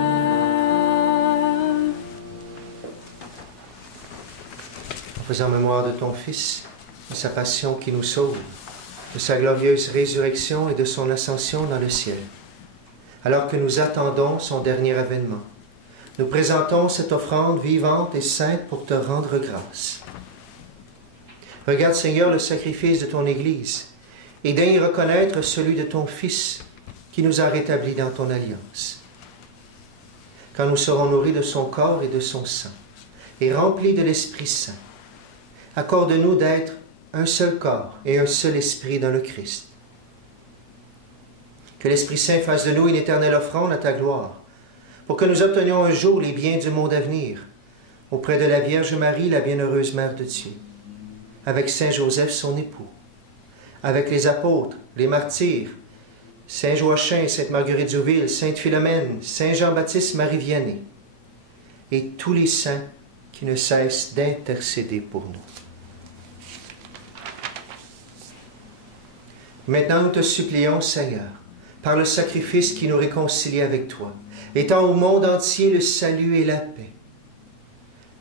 En faisant mémoire de ton Fils, de sa passion qui nous sauve, de sa glorieuse résurrection et de son ascension dans le ciel, alors que nous attendons son dernier avènement, nous présentons cette offrande vivante et sainte pour te rendre grâce. Regarde, Seigneur, le sacrifice de ton Église et daigne reconnaître celui de ton Fils qui nous a rétablis dans ton alliance. Quand nous serons nourris de son corps et de son sang et remplis de l'Esprit Saint, accorde-nous d'être un seul corps et un seul esprit dans le Christ. Que l'Esprit Saint fasse de nous une éternelle offrande à ta gloire, pour que nous obtenions un jour les biens du monde à venir, auprès de la Vierge Marie, la bienheureuse Mère de Dieu, avec Saint Joseph, son époux, avec les apôtres, les martyrs, Saint Joachim, Sainte Marguerite Zouville, Sainte Philomène, Saint Jean-Baptiste Marie Vianney, et tous les saints qui ne cessent d'intercéder pour nous. Maintenant, nous te supplions, Seigneur, par le sacrifice qui nous réconcilie avec toi, étends au monde entier le salut et la paix.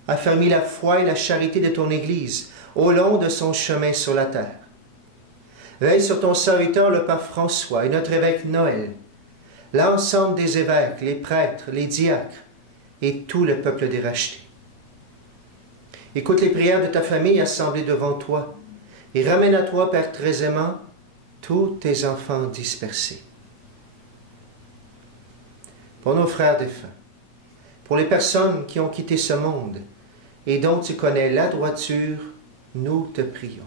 Affermis la foi et la charité de ton Église au long de son chemin sur la terre. Veille sur ton serviteur le pape François et notre évêque Noël, l'ensemble des évêques, les prêtres, les diacres et tout le peuple des rachetés. Écoute les prières de ta famille assemblée devant toi et ramène à toi, Père très aimant, tous tes enfants dispersés. Pour nos frères défunts, pour les personnes qui ont quitté ce monde et dont tu connais la droiture, nous te prions.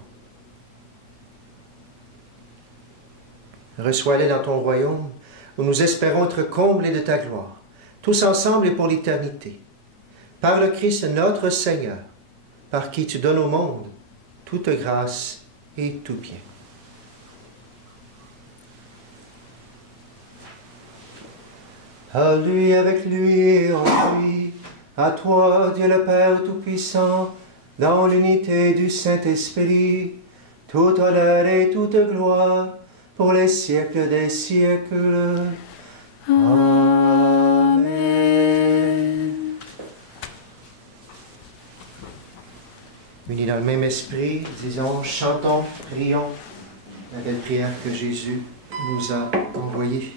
Reçois-les dans ton royaume, où nous espérons être comblés de ta gloire, tous ensemble et pour l'éternité, par le Christ notre Seigneur, par qui tu donnes au monde toute grâce et tout bien. à lui, avec lui et en lui, à toi, Dieu le Père Tout-Puissant, dans l'unité du Saint-Esprit, toute honneur et toute gloire, pour les siècles des siècles. Amen. Unis dans le même esprit, disons, chantons, prions la belle prière que Jésus nous a envoyée.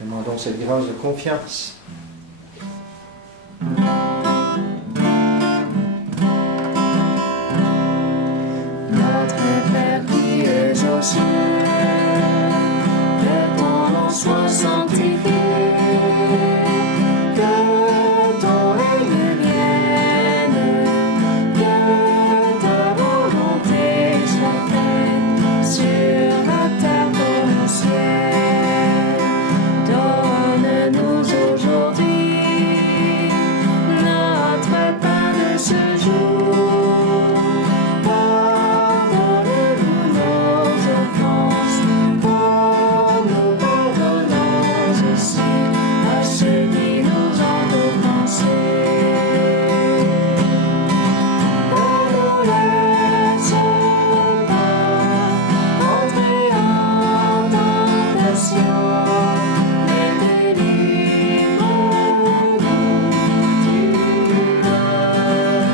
Demandons cette grâce de confiance. Notre Père qui es aux cieux, que ton nom soit sanctifié, que ton règne vienne, que ta volonté soit faite sur la terre comme au ciel. Donne-nous aujourd'hui notre pain de ce jour. Pardonne-nous nos offenses, comme nous pardonnons aussi à ceux qui nous ont offensés. Ne nous laisse pas entrer en tentation, mais délivre-nous du mal.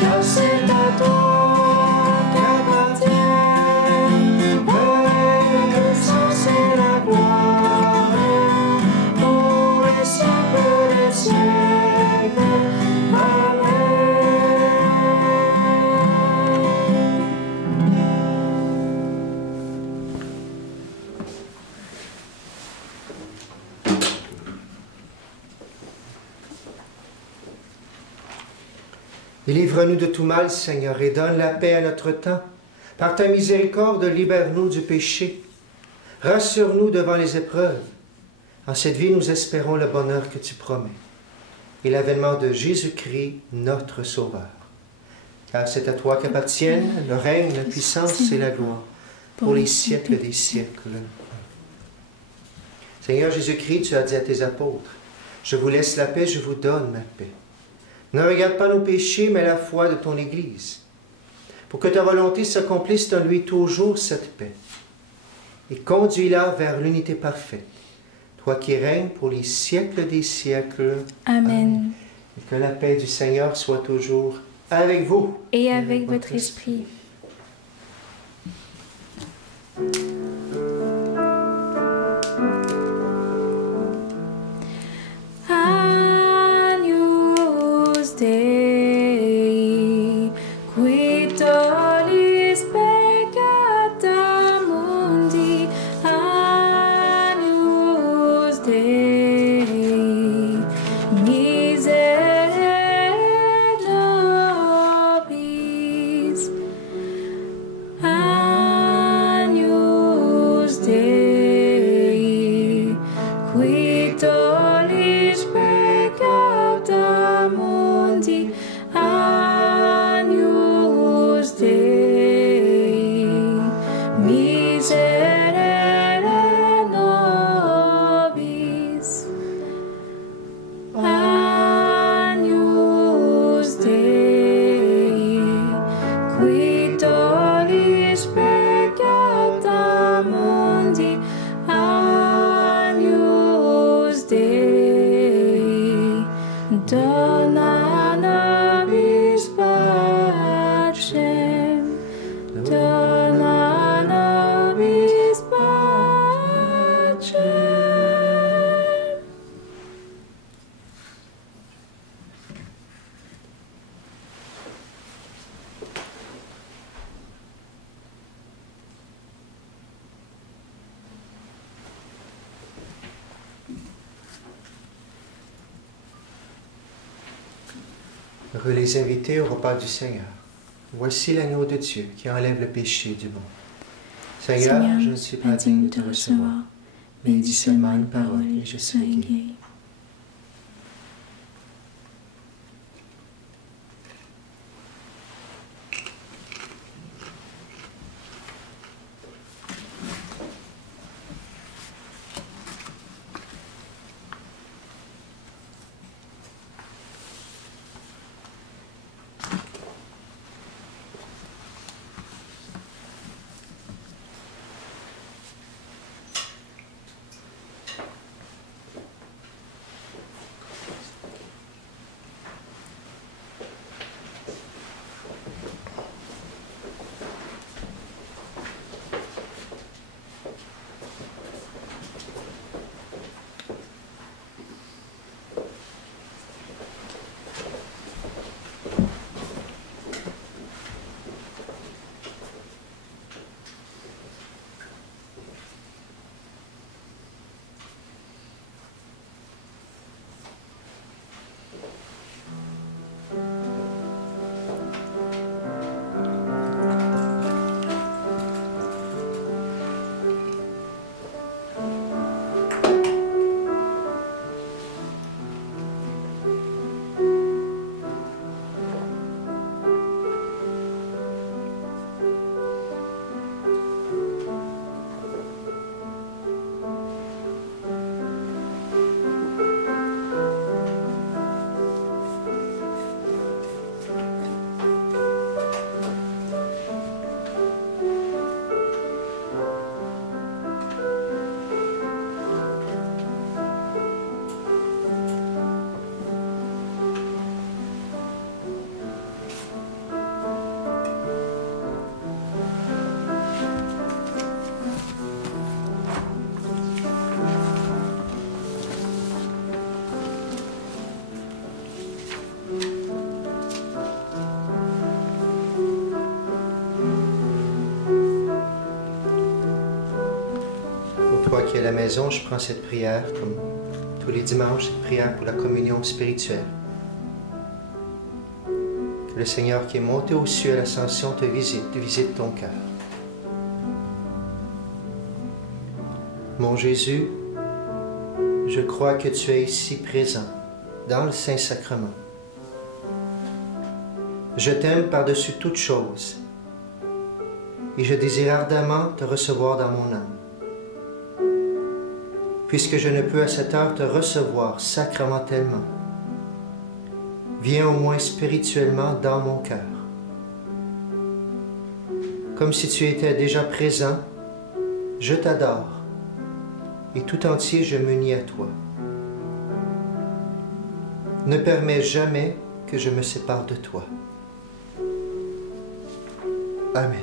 Car c'est à toi qu'appartiennent le sens et la gloire pour les siècles des siècles. Amen. Délivre-nous de tout mal, Seigneur, et donne la paix à notre temps. Par ta miséricorde, libère-nous du péché. Rassure-nous devant les épreuves. En cette vie, nous espérons le bonheur que tu promets et l'avènement de Jésus-Christ, notre Sauveur. Car c'est à toi qu'appartiennent le règne, la puissance et la gloire pour les siècles des siècles. Seigneur Jésus-Christ, tu as dit à tes apôtres, « Je vous laisse la paix, je vous donne ma paix. » Ne regarde pas nos péchés, mais la foi de ton Église. Pour que ta volonté s'accomplisse, donne-lui toujours cette paix. Et conduis-la vers l'unité parfaite. Toi qui règnes pour les siècles des siècles. Amen. Et que la paix du Seigneur soit toujours avec vous. Et avec votre esprit. Agnus Dei, qui tollis peccata mundi, Agnus Dei, miserere nobis, Agnus Dei, qui tollis peccata mundi, Agnus Dei, miserere nobis, Agnus Dei, qui tollis peccata mundi, Agnus Dei, dona nobis pacem, dona nobis pacem. Heureux les invités au repas du Seigneur. Voici l'agneau de Dieu qui enlève le péché du monde. Seigneur, je ne suis pas digne de te recevoir, mais dis seulement une parole et je serai guéri. qui est à la maison, je prends cette prière, comme tous les dimanches, cette prière pour la communion spirituelle. Que le Seigneur qui est monté au cieux à l'ascension te visite ton cœur. Mon Jésus, je crois que tu es ici présent, dans le Saint-Sacrement. Je t'aime par-dessus toute chose, et je désire ardemment te recevoir dans mon âme. Puisque je ne peux à cette heure te recevoir sacramentellement, viens au moins spirituellement dans mon cœur. Comme si tu étais déjà présent, je t'adore, et tout entier je m'unis à toi. Ne permets jamais que je me sépare de toi. Amen.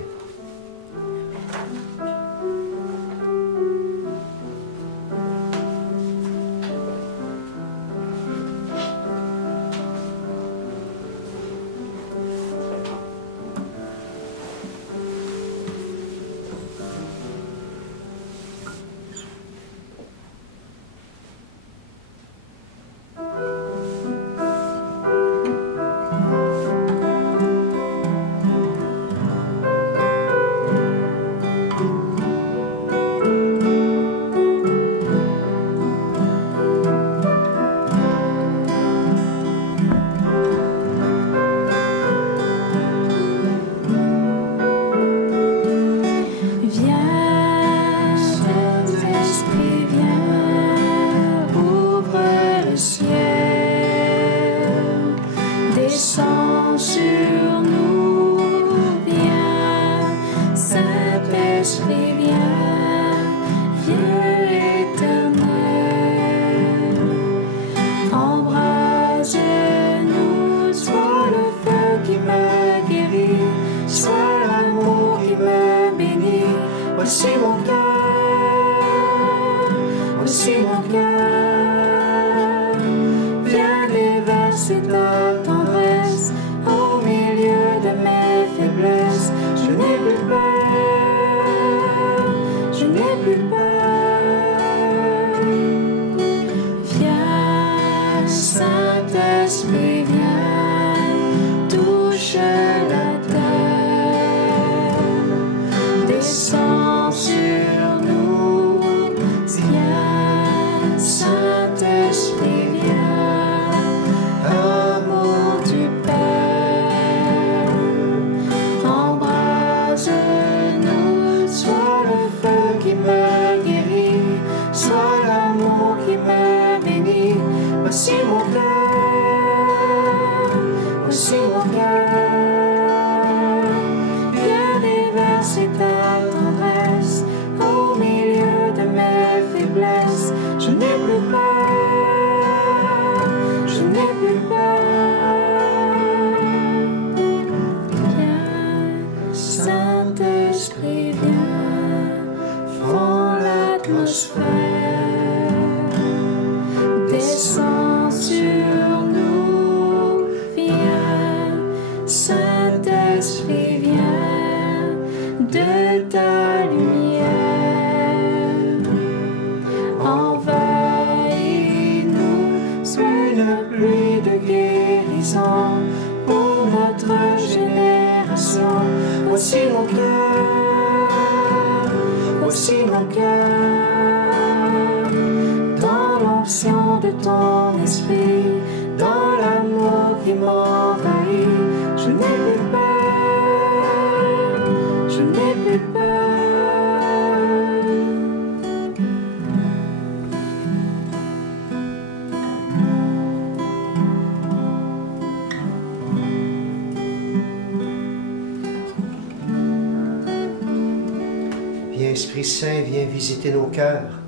Esprit Saint, viens visiter nos cœurs.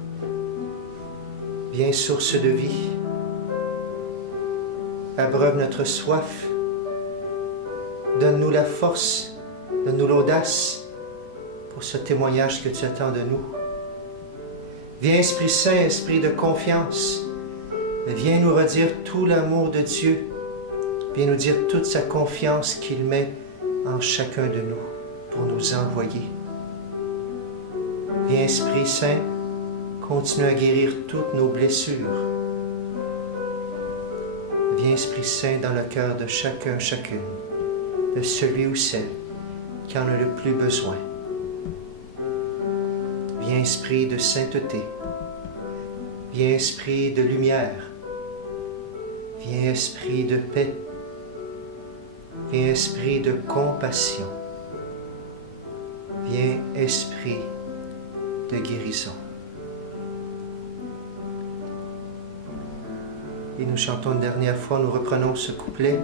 Viens, source de vie. Abreuve notre soif. Donne-nous la force, donne-nous l'audace pour ce témoignage que tu attends de nous. Viens, Esprit Saint, Esprit de confiance. Viens nous redire tout l'amour de Dieu. Viens nous dire toute sa confiance qu'il met en chacun de nous pour nous envoyer. Viens, Esprit Saint, continue à guérir toutes nos blessures. Viens, Esprit Saint, dans le cœur de chacun, chacune, de celui ou celle qui en a le plus besoin. Viens, Esprit de sainteté. Viens, Esprit de lumière. Viens, Esprit de paix. Viens, Esprit de compassion. Viens, Esprit de guérison. Et nous chantons une dernière fois, nous reprenons ce couplet,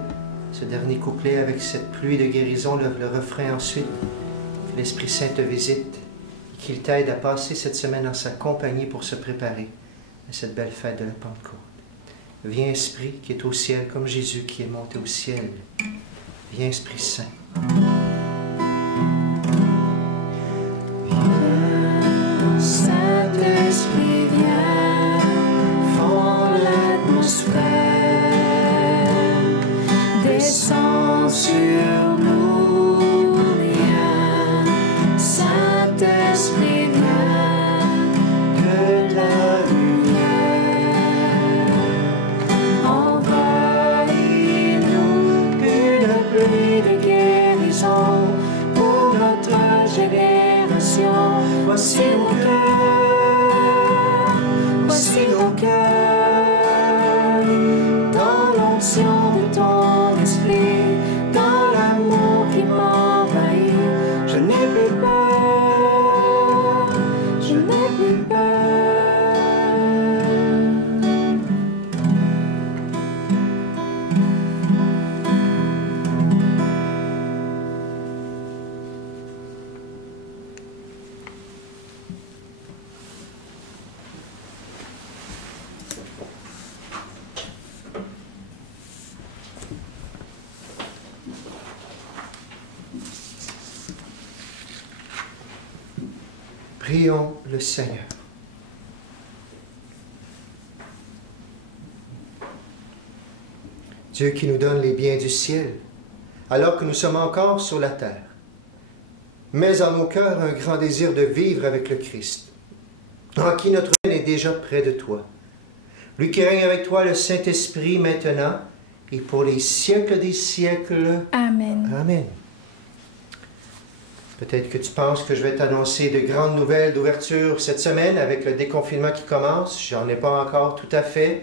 ce dernier couplet avec cette pluie de guérison, le refrain ensuite. Que l'Esprit Saint te visite et qu'il t'aide à passer cette semaine en sa compagnie pour se préparer à cette belle fête de la Pentecôte. Viens, Esprit qui est au ciel, comme Jésus qui est monté au ciel. Viens, Esprit Saint. Viens, Saint-Esprit, viens, fends l'atmosphère, descends sur nous, viens, Saint-Esprit, viens, que la lumière envahit-nous, une pluie de guérison pour notre génération. Voici nos cœurs, dans l'onction de ton esprit, dans l'amour qui m'envahit. Je n'ai plus peur, je n'ai plus peur. Prions le Seigneur. Dieu qui nous donne les biens du ciel, alors que nous sommes encore sur la terre, mets en nos cœurs un grand désir de vivre avec le Christ, en qui notre bien est déjà près de toi. Lui qui règne avec toi, le Saint-Esprit, maintenant et pour les siècles des siècles. Amen. Amen. Peut-être que tu penses que je vais t'annoncer de grandes nouvelles d'ouverture cette semaine avec le déconfinement qui commence. J'en ai pas encore tout à fait.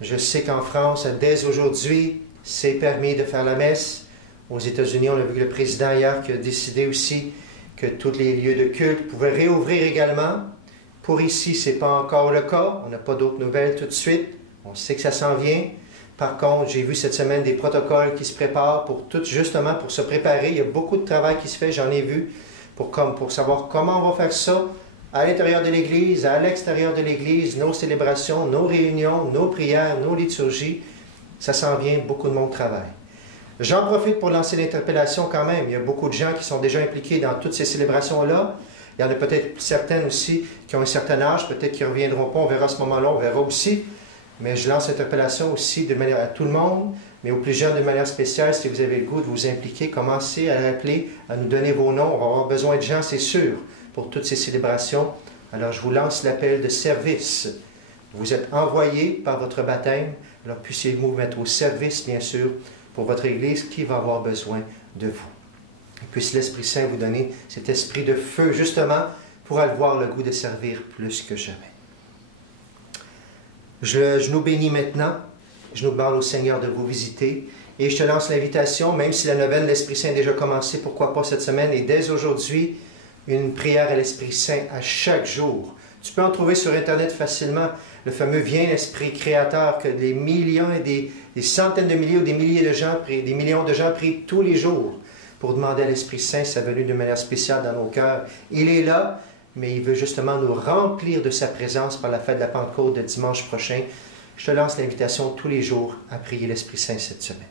Je sais qu'en France, dès aujourd'hui, c'est permis de faire la messe. Aux États-Unis, on a vu le président hier qui a décidé aussi que tous les lieux de culte pouvaient réouvrir également. Pour ici, ce n'est pas encore le cas. On n'a pas d'autres nouvelles tout de suite. On sait que ça s'en vient. Par contre, j'ai vu cette semaine des protocoles qui se préparent pour tout, justement pour se préparer. Il y a beaucoup de travail qui se fait, j'en ai vu, pour savoir comment on va faire ça à l'intérieur de l'Église, à l'extérieur de l'Église, nos célébrations, nos réunions, nos prières, nos liturgies. Ça s'en vient, beaucoup de monde travaille. J'en profite pour lancer l'interpellation quand même. Il y a beaucoup de gens qui sont déjà impliqués dans toutes ces célébrations-là. Il y en a peut-être certaines aussi qui ont un certain âge, peut-être qu'ils ne reviendront pas, on verra à ce moment-là, on verra aussi. Mais je lance l'interpellation aussi de manière à tout le monde, mais aux plus jeunes de manière spéciale, si vous avez le goût de vous impliquer, commencez à rappeler, à nous donner vos noms. On va avoir besoin de gens, c'est sûr, pour toutes ces célébrations. Alors je vous lance l'appel de service. Vous êtes envoyés par votre baptême, alors puissiez-vous vous mettre au service, bien sûr, pour votre Église qui va avoir besoin de vous. Et puisse l'Esprit Saint vous donner cet esprit de feu, justement, pour avoir le goût de servir plus que jamais. Je nous bénis maintenant. Je nous demande au Seigneur de vous visiter. Et je te lance l'invitation, même si la neuvaine de l'Esprit Saint a déjà commencé, pourquoi pas cette semaine, et dès aujourd'hui, une prière à l'Esprit Saint à chaque jour. Tu peux en trouver sur Internet facilement, le fameux Viens l'Esprit Créateur, que des millions et des centaines de milliers ou des milliers de gens prient, des millions de gens prient tous les jours pour demander à l'Esprit Saint sa venue de manière spéciale dans nos cœurs. Il est là, mais il veut justement nous remplir de sa présence par la fête de la Pentecôte de dimanche prochain. Je te lance l'invitation tous les jours à prier l'Esprit Saint cette semaine.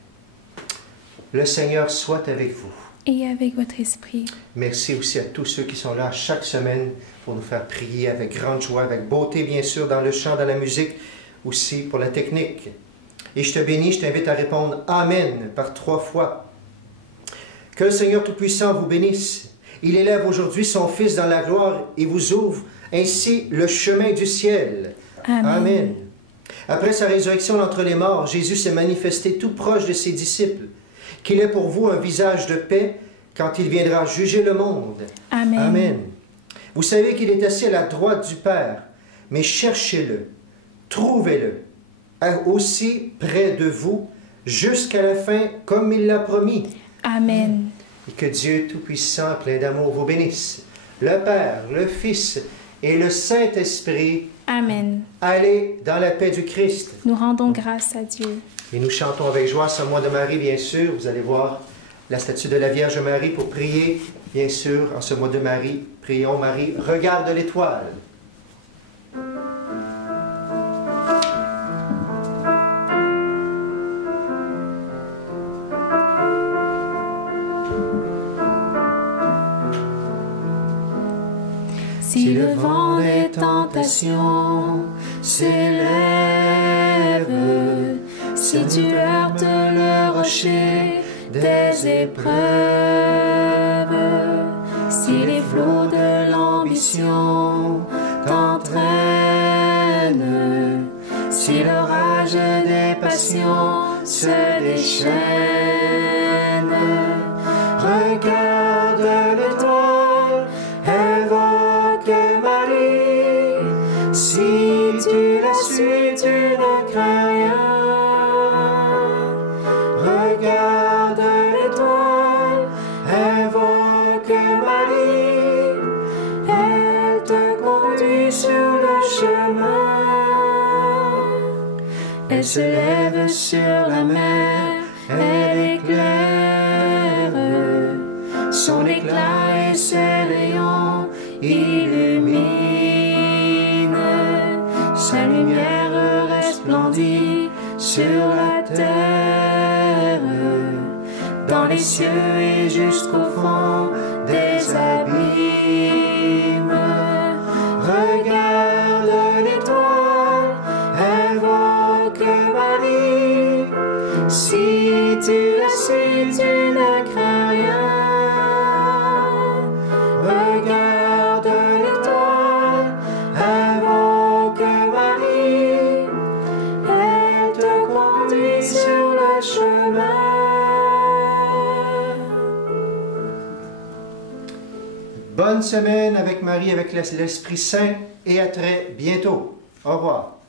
Le Seigneur soit avec vous. Et avec votre esprit. Merci aussi à tous ceux qui sont là chaque semaine pour nous faire prier avec grande joie, avec beauté bien sûr, dans le chant, dans la musique, aussi pour la technique. Et je te bénis, je t'invite à répondre Amen par 3 fois. Que le Seigneur Tout-Puissant vous bénisse. Il élève aujourd'hui son Fils dans la gloire et vous ouvre ainsi le chemin du ciel. Amen. Amen. Après sa résurrection d'entre les morts, Jésus s'est manifesté tout proche de ses disciples, qu'il est pour vous un visage de paix quand il viendra juger le monde. Amen. Amen. Vous savez qu'il est assis à la droite du Père, mais cherchez-le, trouvez-le, aussi près de vous, jusqu'à la fin, comme il l'a promis. Amen. Et que Dieu Tout-Puissant, plein d'amour, vous bénisse. Le Père, le Fils et le Saint-Esprit. Amen. Allez dans la paix du Christ. Nous rendons grâce à Dieu. Et nous chantons avec joie ce mois de Marie, bien sûr. Vous allez voir la statue de la Vierge Marie pour prier, bien sûr, en ce mois de Marie. Prions Marie, regarde l'étoile. Si le vent des tentations s'élève, si tu heurtes le rocher des épreuves, si les flots de l'ambition t'entraînent, si l'orage des passions se déchaîne, regarde l'étoile, invoque Marie. Si tu la suis, tu ne crains rien. Regarde l'étoile, invoque Marie. Elle te conduit sur le chemin. Elle se lève sur la mer, elle éclaire. Son éclat et ses rayons illuminent. Sa lumière resplendit sur la terre, dans les cieux et jusqu'au fond des abîmes. Regarde l'étoile, invoque Marie. Si tu la suis, tu ne crains rien. Regarde l'étoile, invoque Marie. Elle te conduit sur le chemin. Bonne semaine avec Marie, avec l'Esprit Saint, et à très bientôt. Au revoir.